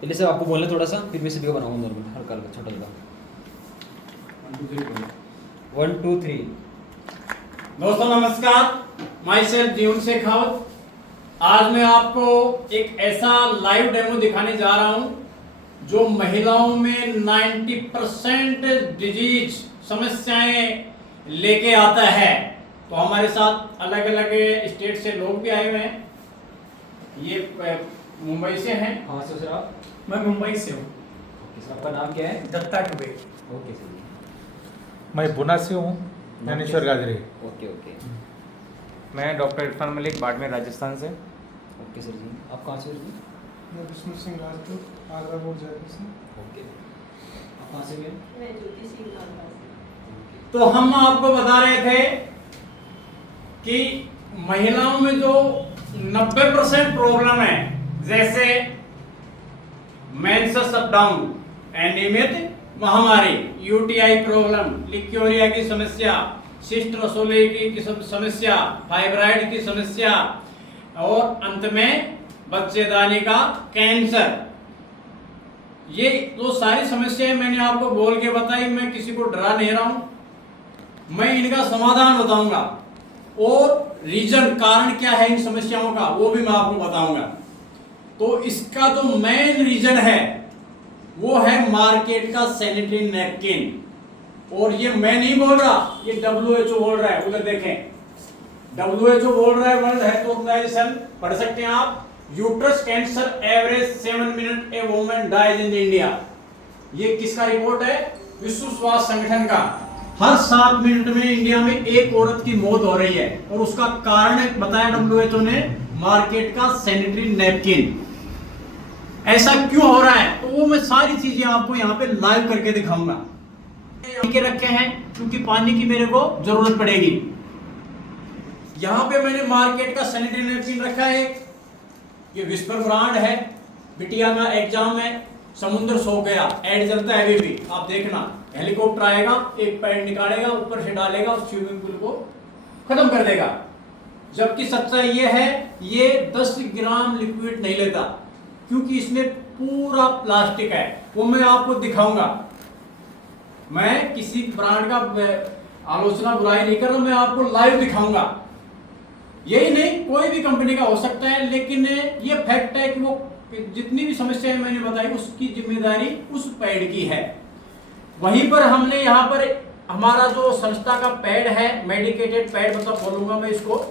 पहले से आपको बोलना थोड़ा सा, फिर मैं सभी को बनाऊंगा नॉर्मल हल्का हल्का छोटा छोटा। 1 2 3। दोस्तों नमस्कार, माई सेल्फ जीवन शेखावत। आज मैं आपको एक ऐसा लाइव डेमो दिखाने जा रहा हूं जो महिलाओं में 90% डिजीज समस्याएं लेके आता है। तो हमारे साथ अलग अलग स्टेट से लोग भी आए हुए हैं। ये मुंबई से हैं। हाँ सर आप? मैं मुंबई से हूँ। ओके सर, आपका नाम क्या है? दत्ता टुबे। Okay sir. मैं पुणे से हूँ, ज्ञानेश्वर गाजरे। ओके ओके मैं डॉक्टर इरफान मलिक, बाड़मेर, राजस्थान से। ओके सर जी, आप कहाँ से जी? मैं विष्णु सिंह राजपूत, आगरा बोर्ड जयपुर से। ओके, आप कहाँ से गए? मैं ज्योति सिंह कालका से। तो हम आपको बता रहे थे कि महिलाओं में जो 90% प्रॉब्लम है, जैसे मेंसेस अप डाउन, अनियमित महामारी, यूटीआई प्रॉब्लम, लिक्योरिया की समस्या, सिस्ट रसोली की समस्या, फाइब्राइड की समस्या और अंत में बच्चेदानी का कैंसर, ये तो सारी समस्याएं मैंने आपको बोल के बताई। मैं किसी को डरा नहीं रहा हूं, मैं इनका समाधान बताऊंगा और रीजन, कारण क्या है इन समस्याओं का वो भी मैं आपको बताऊंगा। तो इसका जो मेन रीजन है वो है मार्केट का सैनिटरी नैपकिन। और ये मैं नहीं बोल रहा, ये WHO बोल रहा है। उधर देखें, WHO बोल रहा है, वर्ल्ड हेल्थ ऑर्गेनाइजेशन, पढ़ सकते हैं आप। Uterus cancer average 7 minute a woman dies in India. ये किसका रिपोर्ट है? विश्व स्वास्थ्य संगठन का। हर 7 मिनट में इंडिया में एक औरत की मौत हो रही है और उसका कारण बताया WHO ने, मार्केट का सैनिटरी नैपकिन। ऐसा क्यों हो रहा है तो वो मैं सारी चीजें आपको यहाँ पे लाइव करके दिखाऊंगा। के रखे हैं क्योंकि पानी की मेरे को जरूरत पड़ेगी। यहाँ पे मैंने मार्केट का सैनिटरी नैपकिन रखा है। ये विस्पर ब्रांड है, बिटिया का एग्जाम है, समुद्र सो गया, ऐड चलता है अभी भी, आप देखना। हेलीकॉप्टर आएगा, एक पैर निकालेगा, ऊपर से डालेगा और स्विमिंग पूल को खत्म कर देगा। जबकि सच्चाई ये है, ये 10 ग्राम लिक्विड नहीं लेता क्योंकि इसमें पूरा प्लास्टिक है। वो मैं आपको दिखाऊंगा। मैं किसी ब्रांड का आलोचना बुराई नहीं कर रहा, मैं आपको लाइव दिखाऊंगा। यही नहीं, कोई भी कंपनी का हो सकता है, लेकिन ये फैक्ट है कि वो जितनी भी समस्याएं मैंने बताई उसकी जिम्मेदारी उस पैड की है। वहीं पर हमने यहाँ पर हमारा जो संस्था का पैड है, मेडिकेटेड पैड मतलब बोलूंगा मैं इसको,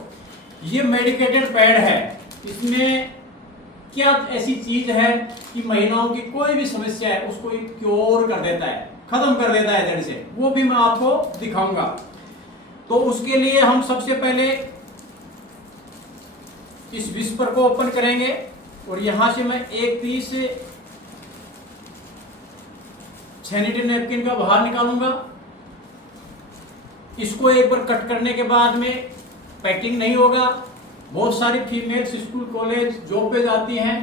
ये मेडिकेटेड पैड है। इसमें क्या ऐसी चीज है कि महिलाओं की कोई भी समस्या है उसको क्योर कर देता है, खत्म कर देता है जड़ से, वो भी मैं आपको दिखाऊंगा। तो उसके लिए हम सबसे पहले इस विस्पर को ओपन करेंगे और यहां से मैं एक पीस सैनिटरी नैपकिन का बाहर निकालूंगा। इसको एक बार कट करने के बाद में पैकिंग नहीं होगा। बहुत सारी फीमेल्स स्कूल कॉलेज जॉब पे जाती हैं,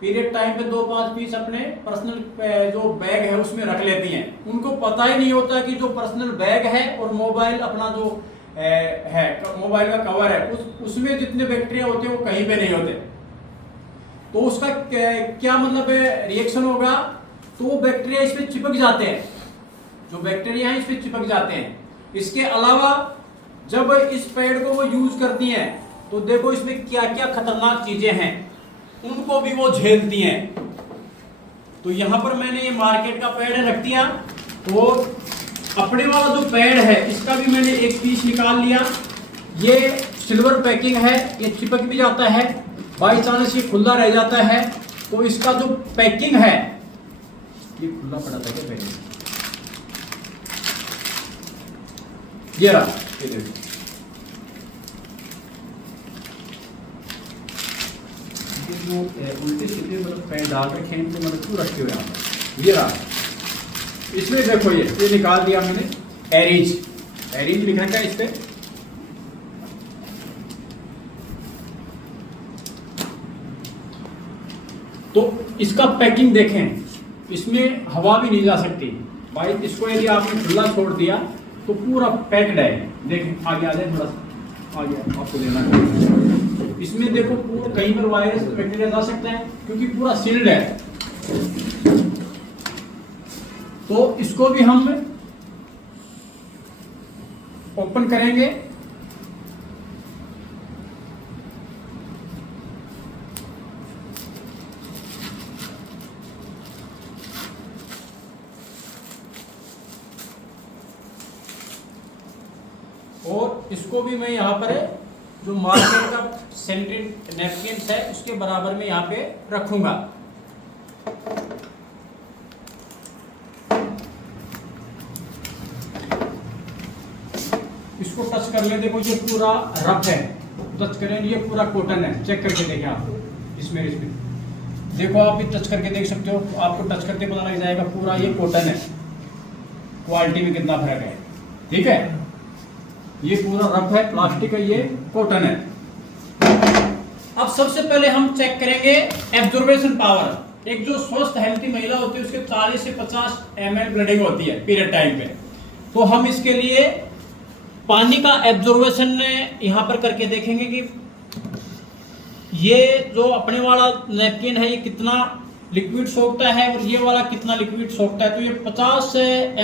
पीरियड टाइम पे 2-5 पीस अपने पर्सनल जो बैग है उसमें रख लेती हैं। उनको पता ही नहीं होता कि जो पर्सनल बैग है और मोबाइल अपना जो है मोबाइल का कवर है उसमें जितने बैक्टीरिया होते हैं वो कहीं पे नहीं होते। तो उसका क्या मतलब रिएक्शन होगा, तो वो बैक्टीरिया इस पे चिपक जाते हैं, जो बैक्टीरिया हैं इस पे चिपक जाते हैं। इसके अलावा जब इस पैड को वो यूज करती हैं तो देखो इसमें क्या क्या खतरनाक चीजें हैं, उनको भी वो झेलती हैं। तो यहां पर मैंने ये मार्केट का पैड रख दिया और अपने वाला जो पैड है इसका भी मैंने एक पीस निकाल लिया। ये सिल्वर पैकिंग है, ये चिपक भी जाता है, बाई चांस ये खुला रह जाता है। तो इसका जो पैकिंग है ये खुला पड़ा था क्या पैकिंग, ये रहा, ये देखो। उल्टे सीधे मतलब पैर डाल रखे हैं तो मतलब क्यों रखे हुए यहाँ पर, ये रहा। इसमें देखो ये निकाल दिया मैंने, एरीज लिख रखा है इस पे। तो इसका पैकिंग देखें, इसमें हवा भी नहीं जा सकती भाई। इसको यदि आपने खुला छोड़ दिया तो पूरा पैक्ड है। देखें आगे आ जाए, थोड़ा सा आगे आपको देना है। इसमें देखो पूरा कहीं पर वायरस बैक्टीरिया जा सकते हैं क्योंकि पूरा सील्ड है। तो इसको भी हम ओपन करेंगे। और इसको भी मैं यहाँ पर जो मार्केट का सेंटेड नैपकिन्स है उसके बराबर में यहाँ पे रखूंगा। इसको टच कर ले, देखो ये पूरा रफ है, टच करें, ये पूरा कॉटन है, चेक करके देखें आप इसमें देखो, आप भी टच करके देख सकते हो, आपको टच करके पता लग जाएगा पूरा ये कॉटन है, क्वालिटी में कितना फर्क है। ठीक है, ये पूरा रफ है, प्लास्टिक है, ये कॉटन है। अब सबसे पहले हम चेक करेंगे एब्जॉर्बेशन पावर। एक जो स्वस्थ हेल्थी महिला होती है उसके 40 से 50 ml ब्लीडिंग होती है पीरियड टाइम पे। तो हम इसके लिए पानी का एब्जॉर्बेशन यहाँ पर करके देखेंगे कि ये जो अपने वाला नैपकिन है ये कितना लिक्विड सोखता है और ये वाला कितना लिक्विड सोखता है। तो ये 50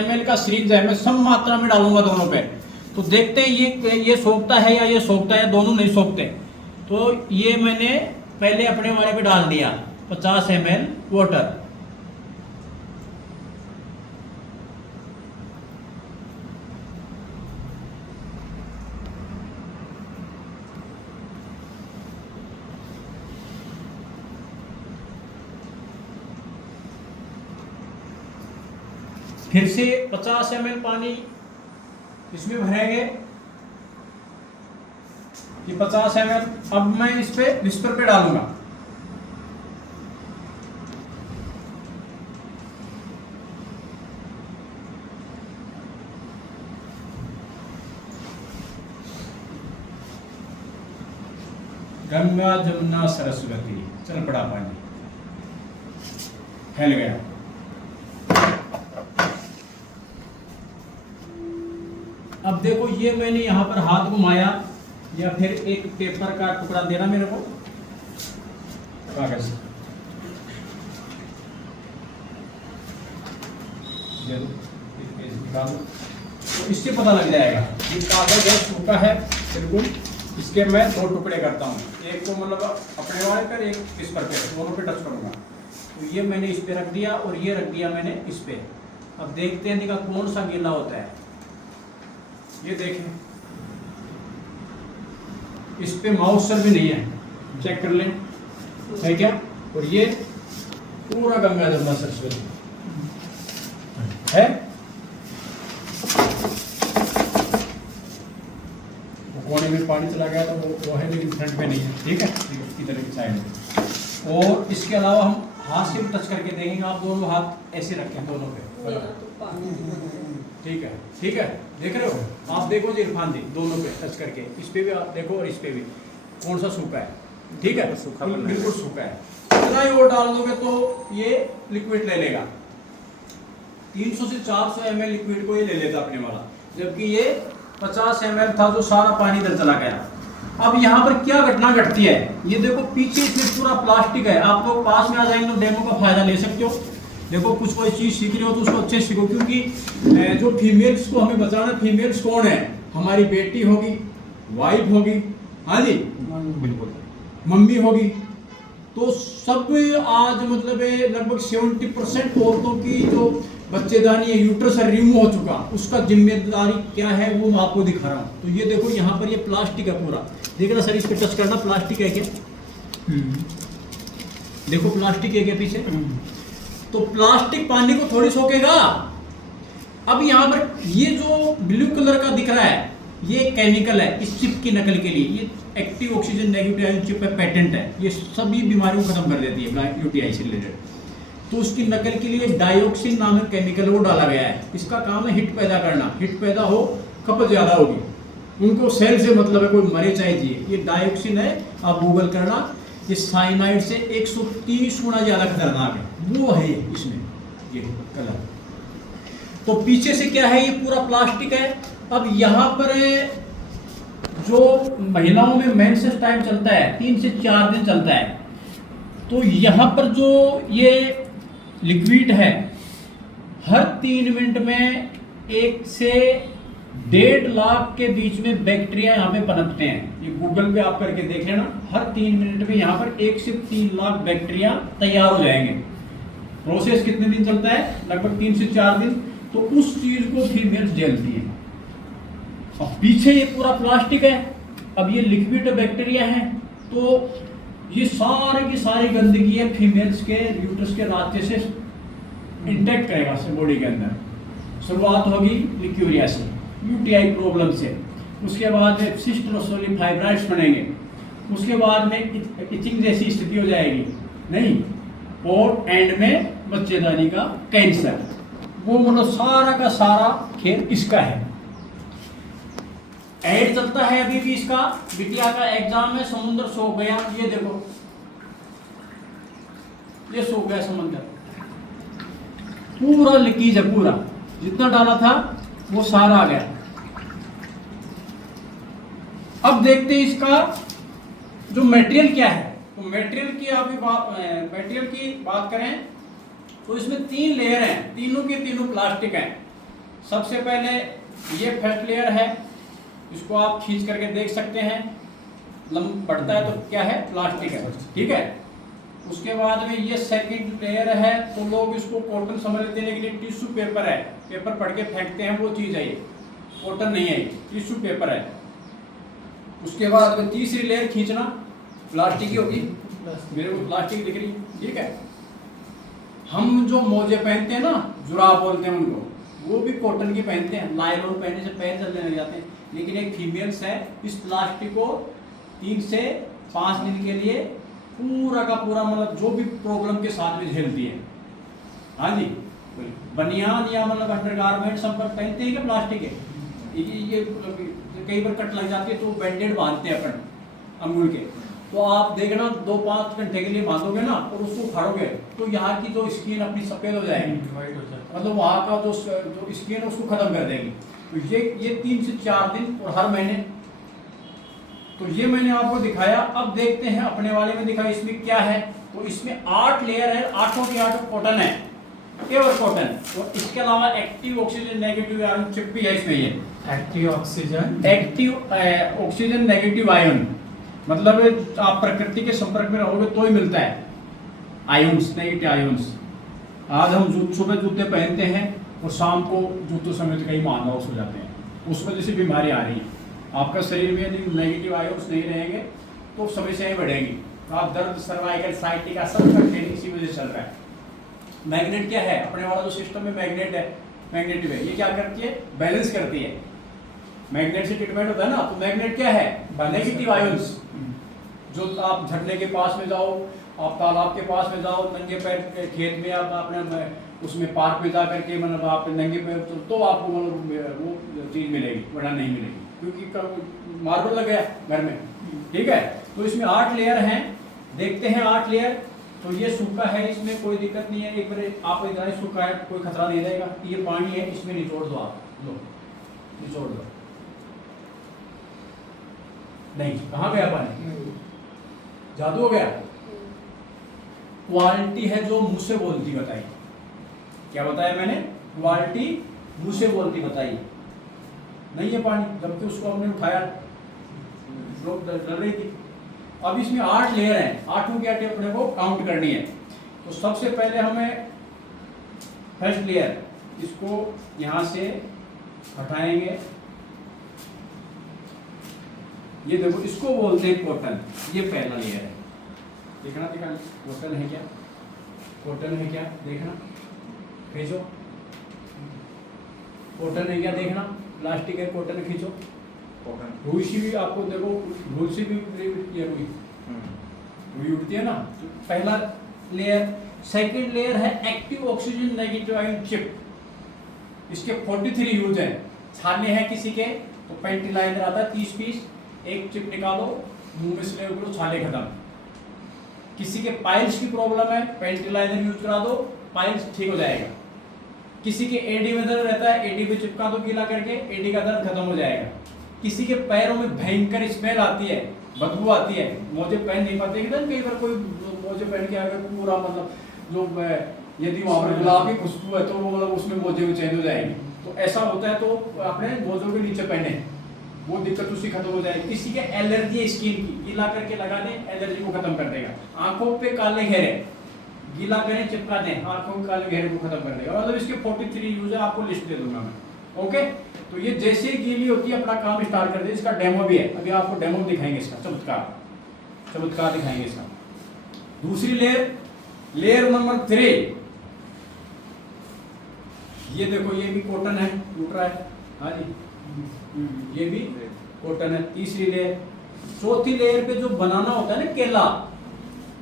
ml का सीरीज है, मैं सम मात्रा में डालूंगा दोनों पे, तो देखते हैं ये सोखता है या ये सोखता है, दोनों नहीं सोखते। तो ये मैंने पहले अपने वाले पे डाल दिया 50 ml वाटर। फिर से 50 ml पानी इसमें भरेंगे, ये 50 ml। अब मैं इस पे विस्पर पे डालूंगा। गंगा जमुना सरस्वती, चल पड़ा पानी, फैल गया। अब देखो ये मैंने यहाँ पर हाथ घुमाया या फिर एक पेपर का टुकड़ा देना मेरे को, कागज निकालो, तो इससे पता लग जाएगा ये कागज है, सूखा है बिल्कुल। इसके मैं 2 टुकड़े करता हूँ, एक को मतलब अपने वाले पर, एक इस पर, दोनों पे टच करूँगा। तो ये मैंने इस पे रख दिया और ये रख दिया मैंने इस पे। अब देखते हैं निका कौन सा गीला होता है। ये देखें, इस पे मॉइस्चर भी नहीं है, चेक कर लें है क्या। और ये पूरा गंगा जमुना सरस्वती है। कोने में पानी चला गया तो वो है, लेकिन फ्रंट पे नहीं है। ठीक है, इसकी तरह की साइड है। और इसके अलावा हम हाथ से भी टच करके देखेंगे। आप दोनों हाथ ऐसे रखें दोनों पे, ठीक है, ठीक है, देख रहे हो आप, देखो जी इरफान जी, दोनों पे टच करके, इस पे भी आप देखो और इस पे भी कौन सा सूखा है। ठीक है, सूखा बिल्कुल सूखा है। इतना ही और डाल दोगे तो ये लिक्विड ले लेगा, 300 से 400 ml लिक्विड को ये ले लेता अपने वाला, जबकि ये 50 ml था जो सारा पानी इधर चला गया। अब यहाँ पर क्या घटना घटती है, ये देखो पीछे इसमें पूरा प्लास्टिक है। आप लोग पास में आ जाएंगे तो डेमो का फायदा ले सकते हो। देखो कुछ कोई चीज़ सीख रहे हो तो उसको अच्छे सीखो, क्योंकि जो फीमेल्स को हमें बचाना, फीमेल्स कौन है, हमारी बेटी होगी, वाइफ होगी, हाँ जी बिल्कुल, मम्मी होगी। तो सब आज मतलब लगभग 70% औरतों की जो बच्चेदानी है, यूट्रस रिमूव हो चुका, उसका जिम्मेदारी क्या है वो मैं आपको दिखा रहा हूँ। तो ये देखो यहाँ पर ये प्लास्टिक है पूरा, देखना सर, इस पर टच करना, प्लास्टिक है क्या, देखो प्लास्टिक है क्या पीछे। तो प्लास्टिक पानी को थोड़ी सोखेगा। अब यहाँ पर ये जो ब्लू कलर का दिख रहा है ये केमिकल है इस चिप की नकल के लिए। ये active oxygen negative ion chip है, पेटेंट है, ये सभी बीमारियों को खत्म कर देती है यूटीआई से रिलेटेड। तो उसकी नकल के लिए डाइऑक्सिन नामक केमिकल वो डाला गया है। इसका काम है हिट पैदा करना, हिट पैदा हो, खपत ज़्यादा होगी, उनको सेल से मतलब है, कोई मरे चाहे जिए। ये डाइऑक्सिन है, आप गूगल करना, ये साइनाइड से 130 गुना ज़्यादा खतरनाक है, वो है इसमें ये कलर। तो पीछे से क्या है, ये पूरा प्लास्टिक है। अब यहाँ पर जो महिलाओं में मेंसेस टाइम चलता है 3 से 4 दिन चलता है, तो यहाँ पर जो ये लिक्विड है, हर 3 मिनट में 1 से 1.5 लाख के बीच में बैक्टीरिया यहाँ पे पनपते हैं। ये गूगल पे आप करके देख लेना, हर 3 मिनट में यहाँ पर 1 से 3 लाख बैक्टीरिया तैयार हो जाएंगे। प्रोसेस कितने दिन चलता है? लगभग 3 से 4 दिन। तो उस चीज को फीमेल्स झेलती है। अब पीछे ये पूरा प्लास्टिक है, अब ये लिक्विड बैक्टीरिया है, तो ये सारे की सारी गंदगी है फीमेल्स के यूट्रस के रास्ते से इंटेक्ट करेगा बॉडी के अंदर। शुरुआत होगी लिक्यूरिया से, यूटीआई प्रॉब्लम से, उसके बाद में सिस्ट रसोली फाइब्राइड्स बनेंगे, उसके बाद में इचिंग जैसी स्थिति हो जाएगी नहीं, और एंड में बच्चेदानी का कैंसर। वो मतलब सारा का सारा खेल इसका है। ऐड चलता है अभी भी इसका। बिटिया का एग्जाम है, समुद्र सो गया, ये देखो ये सो गया समुद्र, पूरा लीकेज है, पूरा जितना डाला था वो सारा आ गया। अब देखते हैं इसका जो मटेरियल क्या है। तो मटेरियल की बात करें तो इसमें 3 लेयर हैं, तीनों के तीनों प्लास्टिक हैं। सबसे पहले ये फर्स्ट लेयर है, इसको आप खींच करके देख सकते हैं, लंब पड़ता है तो क्या है? प्लास्टिक है, ठीक है। उसके बाद में ये सेकंड लेयर है, तो लोग इसको कॉटन समझ लेते हैं, लेकिन टिश्यू पेपर है, पेपर पढ़ के फेंकते हैं, वो चीज़ है ये, कॉटन नहीं है, टिश्यू पेपर है। उसके बाद में तीसरी लेयर खींचना, प्लास्टिक की होगी, मेरे को प्लास्टिक दिख रही, ठीक है। हम जो मोजे पहनते हैं ना, जुराब बोलते हैं उनको, वो भी कॉटन की पहनते हैं, नायलॉन पहनने से पैर जलने लग जाते हैं। लेकिन एक फीमेल्स है, इस प्लास्टिक को 3 से 5 दिन के लिए पूरा का पूरा मतलब जो भी प्रॉब्लम के साथ में झेलती है। हाँ जी, बनियान या मतलब अंडरगारमेंट्स हम पहनते हैं क्या प्लास्टिक है, ये कई बार कट लग जाती है तो बैंडेड बांधते हैं अपन अंगुल के। तो आप देखना 2-5 घंटे के लिए बांधोगे ना और उसको उखाड़ोगे तो यहाँ की जो स्किन अपनी सफ़ेद हो जाएगी, मतलब वहाँ का जो स्किन है उसको खत्म कर देगी। तो ये 3 से 4 दिन और हर महीने। तो ये मैंने आपको दिखाया। अब देखते हैं अपने वाले में दिखाया इसमें क्या है। तो इसमें 8 लेयर है, 8 की 8 कॉटन है, प्योर कॉटन। और इसके अलावा active oxygen negative ion chip भी है इसमें। ये एक्टिव ऑक्सीजन नेगेटिव आयन मतलब आप प्रकृति के संपर्क में रहोगे तो ही मिलता है आयन्स, नेगेटिव आयन्स। आज हम सुबह जूते पहनते हैं और शाम को जूतों समेत कहीं मान लॉस हो जाते हैं, उस वजह से बीमारी आ रही है। आपका शरीर में यदि नेगेटिव आयन्स नहीं रहेंगे तो समस्याएं बढ़ेंगी। तो आप दर्द, सर्वाइकल, साइटिका सब ट्रेनिंग इसी वजह से चल रहा है। मैग्नेट क्या है? अपने वाला जो सिस्टम में मैग्नेट है, मैग्नेटिव है, ये क्या करती है? बैलेंस करती है। मैग्नेट से ट्रीटमेंट होता है ना, तो मैग्नेट क्या है? Negative ions. जो आप झरने के पास में जाओ, आप तालाब के पास में जाओ, नंगे पैर खेत में आप अपने उसमें पार्क में जा करके मतलब आप नंगे पैर तो आपको मतलब वो चीज़ मिलेगी, वरना नहीं मिलेगी, क्योंकि मार्बल लग गया घर में, ठीक है। तो इसमें 8 लेयर हैं, देखते हैं 8 लेयर। तो ये सूखा है, इसमें कोई दिक्कत नहीं है। एक बार आप इतना सूखा है, कोई खतरा नहीं रहेगा। ये पानी है, इसमें निचोड़ दो, आप लो निचोड़ दो। नहीं, कहाँ गया पानी? जादू हो गया। क्वालिटी है जो मुंह से बोलती बताई। क्या बताया मैंने? क्वालिटी मुंह से बोलती बताई। नहीं है पानी, जबकि उसको हमने उठाया, लोग डर रही थी। अब इसमें 8 लेयर हैं, 8 की 8 अपने को काउंट करनी है। तो सबसे पहले हमें फर्स्ट लेयर, इसको यहाँ से हटाएंगे। ये देखो, इसको बोलते हैं कॉटन। ये पहला लेयर है, देखना कॉटन है क्या? कॉटन है क्या? देखना, खींचो। कॉटन है क्या? देखना, प्लास्टिक है, कॉटन खींचो। रुई सी भी आपको देखो, रुई सी भी रुई उठती है ना। तो पहला लेयर। सेकंड लेयर है active oxygen negative ion chip. इसके 43 यूज हैं। छाले हैं किसी के तो पेंटिलाइनर आता है 30 पीस, एक चिप निकालो, मुंह में स्लेव करो, छाले खत्म। किसी के पाइल्स की प्रॉब्लम है, पेंटिलाइनर यूज करा दो, पाइल्स ठीक हो जाएगा। किसी के एडी में दर्द रहता है, एडी पे चिपका दो गीला करके, एडी का दर्द खत्म हो जाएगा। किसी के पैरों में भयंकर स्मेल आती है, बदबू आती है, मोजे पहन नहीं पाते। एकदम कई बार कोई मोजे पहन के आगे पूरा मतलब जो यदि वहाँ पर गुलाब की खुशबू है तो वो मतलब उसमें मोजे चेंज हो जाएंगे। तो ऐसा होता है तो अपने मोजों के नीचे पहने, वो दिक्कत उसकी खत्म हो जाएगी। किसी के एलर्जी स्किन की, गीला करके लगा दें, एलर्जी को खत्म कर देगा। आंखों पे काले घेरे, गीला करें, चिपका दें, आंखों के काले घेरे को खत्म कर देगा। मतलब इसके 43 यूज है, आपको लिस्ट दे दूंगा मैं। ओके, तो ये जैसे ही गीली होती है अपना काम स्टार्ट कर दे। इसका डेमो भी है, अभी आपको डेमो दिखाएंगे, इसका चमत्कार दिखाएंगे इसका। दूसरी लेयर नंबर 3, ये देखो, ये भी कॉटन है, टूट रहा है, हाँ जी, ये भी कॉटन है। तीसरी लेयर, चौथी लेयर पे जो बनाना होता है ना केला,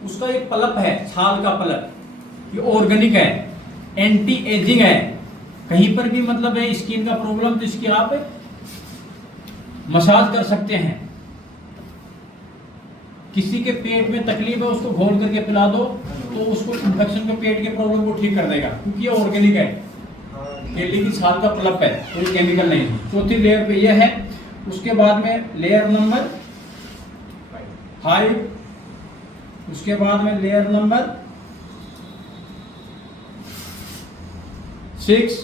उसका एक पल्प है, छाल का पल्प, ये ऑर्गेनिक है, एंटी एजिंग है। कहीं पर भी मतलब है स्किन का प्रॉब्लम तो इसकी आप मसाज कर सकते हैं। किसी के पेट में तकलीफ है, उसको घोल करके पिला दो तो उसको इन्फेक्शन के पेट के प्रॉब्लम को ठीक कर देगा, क्योंकि ये ऑर्गेनिक है, केले की छाल का पल्प है, कोई केमिकल नहीं। चौथी लेयर पे ये है। उसके बाद में लेयर नंबर 5, उसके बाद में लेयर नंबर 6,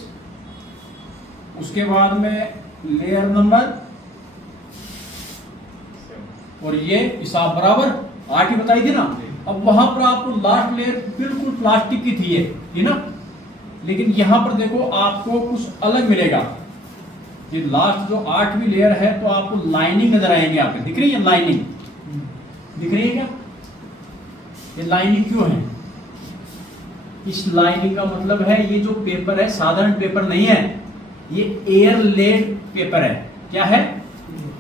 उसके बाद में लेयर नंबर, और ये हिसाब बराबर 8 ही बताई थी ना। अब वहां पर आपको लास्ट लेयर बिल्कुल प्लास्टिक की थी ये ना, लेकिन यहां पर देखो आपको कुछ अलग मिलेगा। ये लास्ट जो 8वीं लेयर है तो आपको लाइनिंग नजर आएंगे, यहाँ पे दिख रही है लाइनिंग, दिख रही है क्या? ये लाइनिंग क्यों है? इस लाइनिंग का मतलब है ये जो पेपर है साधारण पेपर नहीं है, ये एयर लेड पेपर है। क्या है?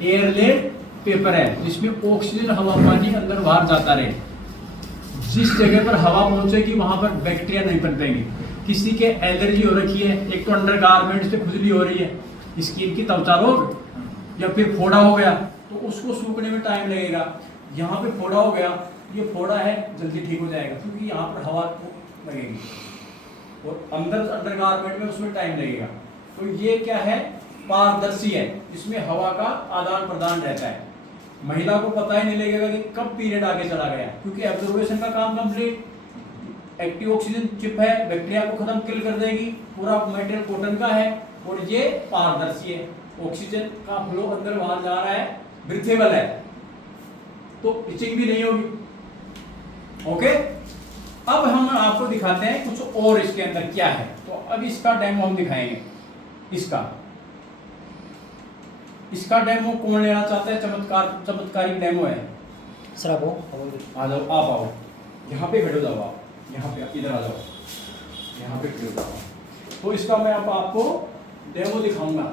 एयर लेड पेपर है, जिसमें ऑक्सीजन हवा पानी अंदर बाहर जाता रहे। जिस जगह पर हवा पहुंचेगी वहां पर बैक्टीरिया नहीं पनपेंगे। किसी के एलर्जी हो रखी है, एक तो अंडर गारमेंट से खुजली हो रही है, स्किन की त्वचा रोग, या फिर फोड़ा हो गया तो उसको सूखने में टाइम लगेगा। यहाँ पे फोड़ा हो गया, ये फोड़ा है जल्दी ठीक हो जाएगा क्योंकि यहाँ पर हवा लगेगी, और अंदर अंडर गारमेंट में उसमें टाइम लगेगा। तो ये क्या है? पारदर्शी है, इसमें हवा का आदान प्रदान रहता है। महिला को पता ही नहीं लगेगा कि कब पीरियड आगे चला गया, क्योंकि एब्जॉर्बेशन का काम कंप्लीट, एक्टिव ऑक्सीजन चिप है, बैक्टीरिया को खत्म किल कर देगी, पूरा मटेरियल कॉटन का है, और ये पारदर्शी है, ऑक्सीजन का फ्लो अंदर बाहर जा रहा है, ब्रीथेबल है, तो इचिंग भी नहीं होगी। ओके, अब हम आपको दिखाते हैं कुछ और इसके अंदर क्या है। तो अब इसका डेमो हम दिखाएंगे। इसका डेमो कौन लेना चाहता है? चमत्कारिक डेमो है। सर आप आ जाओ, आप आओ, यहाँ पे खड़े हो जाओ, आप यहाँ पे इधर आ जाओ, यहाँ पे खड़े हो जाओ। तो इसका मैं अब आपको डेमो दिखाऊंगा।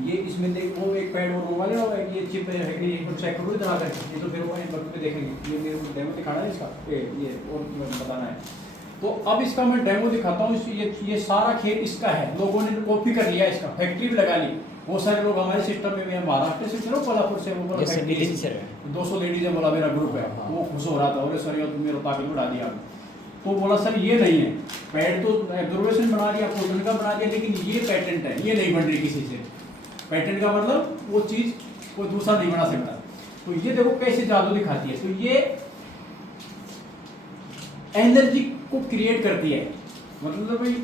ये इसमें देख, वो एक पैड और मोबाइल होगा, ये चिप है कि नहीं, एक चेक करो इधर आकर, ये तो फिर वो इन वक्त पे देखेंगे। ये मेरे को डेमो दिखाना है इसका, ये और बताना है। तो अब इसका मैं डेमो दिखाता हूँ। ये सारा खेल इसका है, लोगों ने कॉपी कर लिया, इसका फैक्ट्री भी लगा ली। बहुत सारे लोग हमारे सिस्टम में भी हैं, महाराष्ट्र से चलो, कोल्हापुर से, वो 200 लेडीज है, बोला मेरा ग्रुप है, वो खुश हो रहा था, और सर तुम मेरा ताकि उड़ा दिया। तो बोला सर ये नहीं है, पैड तो एब्जॉर्बेशन बना दिया, कॉटन का बना दिया, लेकिन ये पेटेंट है, ये नहीं बन रही किसी से। पेटेंट का मतलब वो चीज कोई दूसरा नहीं बना सकता। तो ये देखो कैसे जादू दिखाती है। तो ये एनर्जी को क्रिएट करती है, मतलब भाई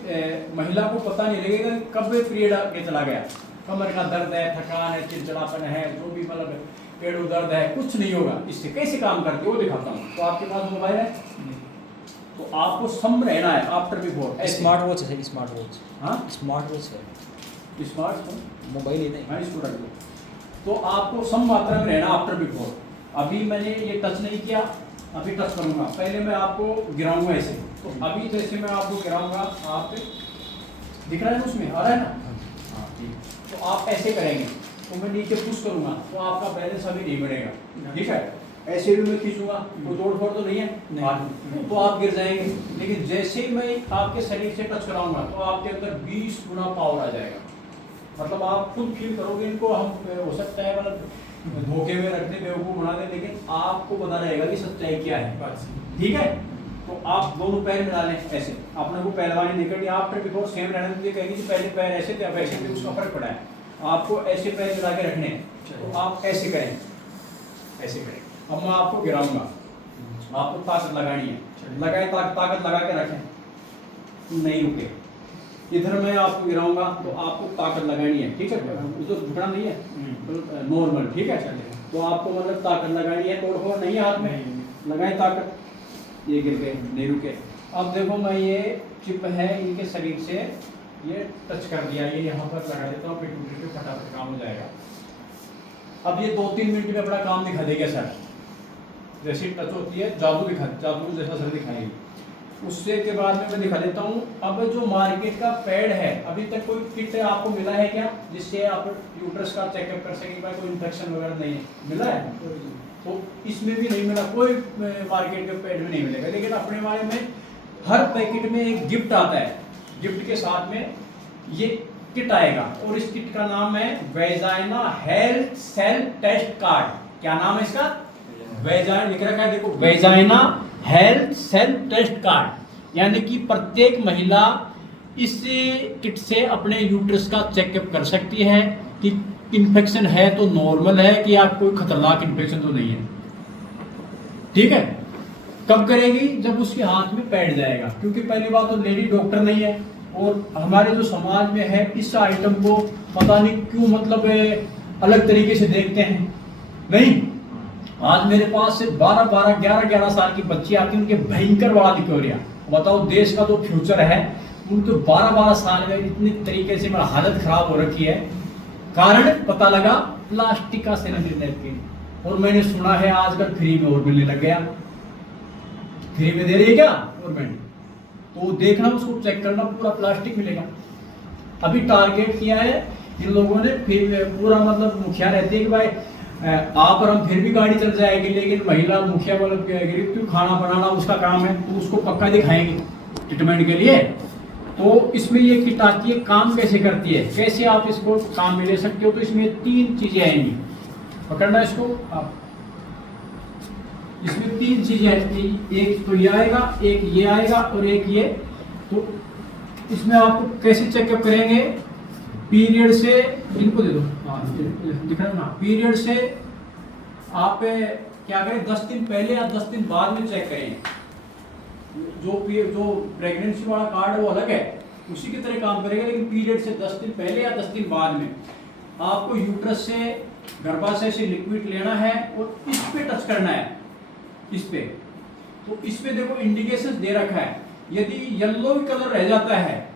महिला को पता नहीं लगेगा कब पीरियड आगे चला गया। कमर का दर्द है, थकान है, चिड़चिड़ापन है, जो भी मतलब पेट में दर्द है, कुछ नहीं होगा। इससे कैसे काम करती है वो दिखाता हूँ। तो आपके पास मोबाइल है, तो आपको सम रहना है आफ्टर बिफोर। स्मार्ट वॉच है, स्मार्ट वॉच। हाँ, स्मार्ट वॉच है, स्मार्टफोन मोबाइल ही नहीं। हाँ, इसको रख दो। तो आपको सम मात्रा में रहना आफ्टर बिफोर। अभी मैंने ये टच नहीं किया, अभी टच करूंगा। पहले मैं आपको गिराऊंगा ऐसे। तो अभी जैसे मैं आपको गिराऊंगा, आप दिख रहा है ना, उसमें आ रहा है ना? हाँ, ठीक। तो आप ऐसे करेंगे, तो मैं नीचे पुश करूंगा, तो आपका बैलेंस अभी नहीं बढ़ेगा, ठीक है? ऐसे भी मैं खींचूंगा, कोई तोड़ फोड़ तो नहीं है, तो आप गिर जाएंगे। लेकिन जैसे ही मैं आपके शरीर से टच कराऊंगा, तो आपके अंदर 20 गुना पावर आ जाएगा। मतलब आप खुद फील करोगे। इनको हम हो सकता है मतलब धोखे में रखते, बेवकूफ बना दे, लेकिन आपको पता रहेगा कि सच्चाई क्या है, ठीक है? तो आप दोनों पैर मिला लें ऐसे, अपने को पहलवानी नहीं करनी। आफ्टर बिफोर सेम रहने के लिए कहेंगे कि पहले पैर ऐसे थे, अब ऐसे थे, उसका फर्क पड़ा है। आपको ऐसे पैर मिला के रखने हैं, तो आप ऐसे करें, ऐसे करें। अब मैं आपको गिराऊंगा, आपको ताकत लगानी है, लगाए ताकत लगा के रखें, नहीं रुके। इधर मैं आपको गिराऊंगा तो आपको ताकत लगानी है, ठीक है, उसको झुकना नहीं है, नॉर्मल, ठीक है। तो आपको मतलब ताकत लगानी है, तोड़-फोड़ नहीं है हाथ में, लगाए ताकत, ये गिर गए, नहीं रुके। अब देखो मैं ये चिप है इनके शरीर से ये टच कर दिया, ये यहाँ पर लगा देता हूँ, पिट्यूटरी पे फटाफट काम हो जाएगा। अब ये 2-3 मिनट में अपना काम दिखा देगा सर, जैसे टच होती है जादू जैसा सर दिखाएगी। उससे के बाद में मैं दिखा देता हूँ। अब जो मार्केट का पैड है, अभी तक कोई किट आपको मिला है क्या जिससे आप यूट्रस का चेकअप कर सकें, कोई इन्फेक्शन वगैरह नहीं है, मिला है? तो इसमें भी नहीं मिला, कोई मार्केट के पैड में नहीं मिलेगा। लेकिन अपने वाले में हर पैकेट में एक गिफ्ट आता है, गिफ्ट के साथ में ये किट आएगा और इस किट का नाम है vagina health self test card. क्या नाम है इसका? वेजाइना लिख रखा है, देखो, vagina health self test card. यानी कि प्रत्येक महिला इस किट से अपने यूट्रस का चेकअप कर सकती है कि इन्फेक्शन है तो नॉर्मल है कि आप कोई खतरनाक इन्फेक्शन तो नहीं है, ठीक है। कब करेगी? जब उसके हाथ में पैड जाएगा, क्योंकि पहली बात तो लेडी डॉक्टर नहीं है और हमारे जो समाज में है इस आइटम को पता नहीं क्यों मतलब अलग तरीके से देखते हैं। नहीं, आज मेरे पास से 12-12, 11-11 साल की बच्ची आती है, उनके भयंकर बड़ा लिकोरिया। बताओ, देश का जो फ्यूचर है उनको 12-12 साल में इतनी तरीके से मेरा हालत खराब हो रखी है। कारण पता लगा प्लास्टिक का सैनिटरी नैपकिन, और मैंने सुना है आजकल फ्री में और मिलने लग गया। फ्री में दे रही है क्या गवर्नमेंट? तो देखना, उसको चेक करना, पूरा प्लास्टिक मिलेगा। अभी टारगेट किया है इन लोगों ने, फिर पूरा मतलब मुखिया रहती है कि भाई आप और हम फिर भी गाड़ी चल जाएगी, लेकिन महिला मुखिया वाला क्यों, खाना बनाना उसका काम है, तो उसको पक्का दिखाएंगे ट्रीटमेंट के लिए। तो इसमें ये किट आती है, काम कैसे करती है, कैसे आप इसको काम में ले सकते हो। तो इसमें 3 चीजें आएंगी, पकड़ना इसको आप। इसमें 3 चीजें आएंगी, एक तो ये आएगा, एक ये आएगा और एक ये। तो इसमें आप कैसे चेकअप करेंगे? पीरियड से, इनको दे दो, हाँ दिख रहा है ना, पीरियड से आप क्या करें, 10 दिन पहले या 10 दिन बाद में चेक करें। जो प्रेगनेंसी वाला कार्ड है वो अलग है, उसी की तरह काम करेगा, लेकिन पीरियड से 10 दिन पहले या 10 दिन बाद में आपको यूट्रस से, गर्भाशय से लिक्विड लेना है और इस पे टच करना है, इस पे। तो इस पे देखो इंडिकेशन दे रखा है, यदि येलो कलर रह जाता है,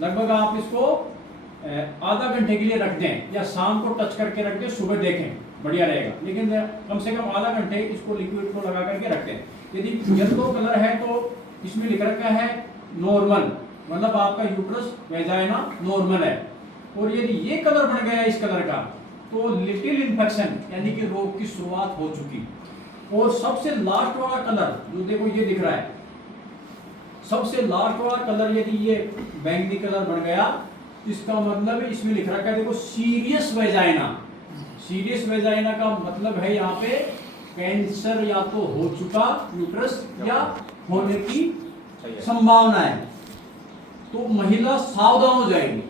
लगभग आप इसको आधा घंटे के लिए रख दें या शाम को टच करके रख दें, सुबह देखें, बढ़िया रहेगा। लेकिन कम से कम आधा घंटे इसको लिक्विड को लगा करके रख दें। यदि येलो कलर है तो इसमें लिख रखा है नॉर्मल, मतलब आपका यूट्रस वेजाइना नॉर्मल है। और यदि ये कलर बन गया इस कलर का, तो लिटिल इन्फेक्शन यानी कि रोग की शुरुआत हो चुकी। और सबसे लास्ट वाला कलर जो देखो ये दिख रहा है, सबसे लास्ट वाला कलर यदि ये बैंगनी कलर बन गया, इसका मतलब इसमें लिख रखा है, देखो, सीरियस वेजाइना। सीरियस वेजाइना का मतलब है यहाँ पे कैंसर या तो हो चुका यूट्रस या होने की संभावना है। तो महिला सावधान हो जाएगी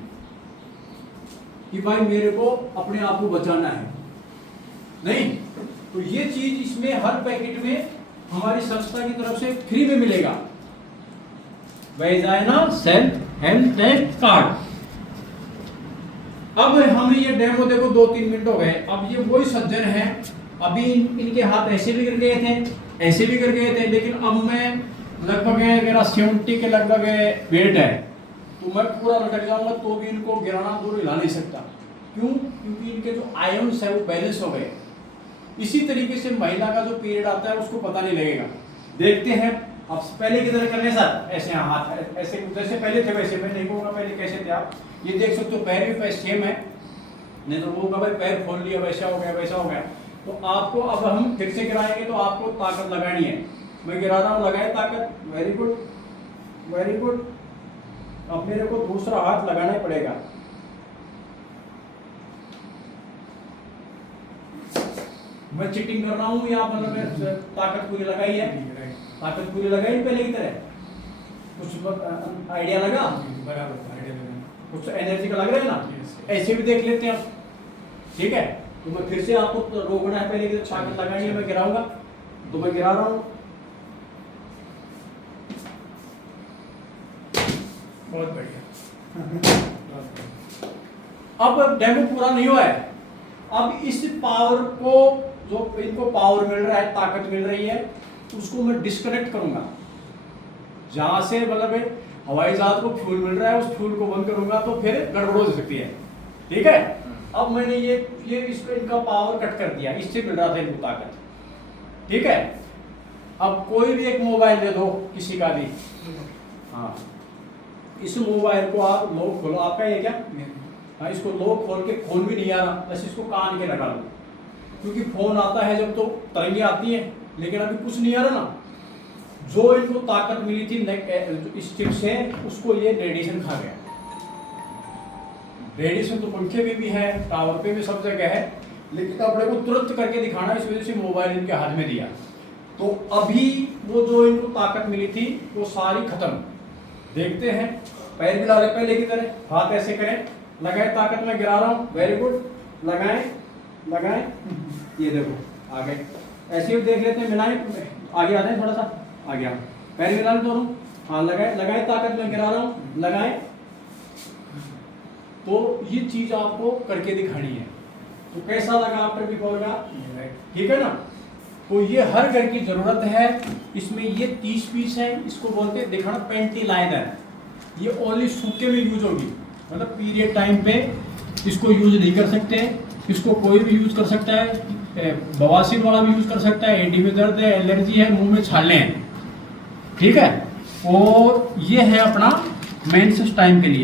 कि भाई मेरे को अपने आप को बचाना है। नहीं, तो ये चीज इसमें हर पैकेट में हमारी संस्था की तरफ से फ्री में मिलेगा, vagina self health test card. अब हमें ये डेमो देखो 2-3 मिनट हो गए। अब ये वही सज्जन हैं, अभी इनके हाथ ऐसे भी गिर गए थे, ऐसे भी गिर गए थे, लेकिन अब मैं लगभग मेरा 70 के लगभग वेट है, तो मैं पूरा लटक जाऊंगा तो भी इनको गिराना दूर हिला नहीं सकता। क्यों? क्योंकि इनके जो आयन्स है वो बैलेंस हो गए। इसी तरीके से महिला का जो पीरियड आता है उसको पता नहीं लगेगा। देखते हैं, अब पहले की तरह करने सर, ऐसे हाथ ऐसे जैसे पहले थे वैसे, मैं नहीं कहूँगा पहले कैसे थे आप। ये देख सकते हो पैर भी पैर सेम है, नहीं तो वो भाई पैर खोल लिया, वैसा हो गया वैसा हो गया। तो आपको अब हम फिर से गिराएंगे तो आपको ताकत लगानी है। मैं गिरा रहा हूँ, लगाए ताकत, वेरी गुड वेरी गुड। अब मेरे को दूसरा हाथ लगाना ही पड़ेगा। मैं चीटिंग कर रहा हूँ या मतलब ताकत पूरी लगाई है? ताकत पूरी लगाई पहले की तरह? कुछ आइडिया लगा? बराबर आइडिया लगा, कुछ एनर्जी का लग रहा है ना? ऐसे भी देख लेते हैं, ठीक है। तो मैं फिर से आपको रोकना है, पहले की ताकत लगानी है, मैं गिराऊंगा तो मैं गिरा रहा हूँ। बहुत बढ़िया। अब डेमो पूरा नहीं हुआ है। अब इस पावर को, जो इनको पावर मिल रहा है, ताकत मिल रही है, उसको मैं डिस्कनेक्ट करूंगा। जहां से मतलब हवाई जहाज को फ्यूल मिल रहा है, उस फ्यूल को बंद करूंगा तो फिर गड़बड़ हो सकती है। ठीक है, अब मैंने ये इसको इनका पावर कट कर दिया, इससे मिल रहा था इनको ताकत। ठीक है, अब कोई भी एक मोबाइल दे दो किसी का भी, हाँ, इस मोबाइल को आप लॉक खोलो, आपका ये क्या, हाँ, इसको लॉक खोल के फोन भी नहीं आ रहा, बस इसको कान के लगा लो, क्योंकि फोन आता है जब तो तरंगे आती है, लेकिन अभी कुछ नहीं आ रहा ना। जो इनको ताकत मिली थी इस चिप से, उसको ये रेडिएशन खा गया। रेडिएशन तो पंखे में भी है, टावर पे भी, सब जगह है, लेकिन अपने को तुरंत करके दिखाना, इस वजह से मोबाइल इनके हाथ में दिया। तो अभी वो जो इनको ताकत मिली थी वो सारी खत्म। देखते हैं, पैर भी डाले पहले की तरह, हाथ ऐसे करें, लगाए ताकत में गिरा रहा हूँ, वेरी गुड, लगाएं लगाएं, ये देखो आ गए। ऐसे ही देख लेते हैं, मिलाएं, आगे आ जाए थोड़ा सा, आ गया, पैर मिला दोनों, हाँ लगाए लगाए, ताकत में गिरा रहा हूँ, लगाएं। तो ये चीज आपको करके दिखानी है। तो कैसा लगा आफ्टर बिफोर का, ठीक है ना। तो ये हर घर की जरूरत है। इसमें ये 30 पीस है, इसको बोलते हैं दिखाना पेंटी लाइनर। ये ओनली सूखे में यूज होगी, मतलब पीरियड टाइम पे इसको यूज नहीं कर सकते, इसको कोई भी यूज कर सकता है, बवासीर वाला भी यूज कर सकता है, एडी में दर्द है, एलर्जी है, मुंह में छाले हैं, ठीक है। और ये है अपना मेंसेस टाइम के लिए।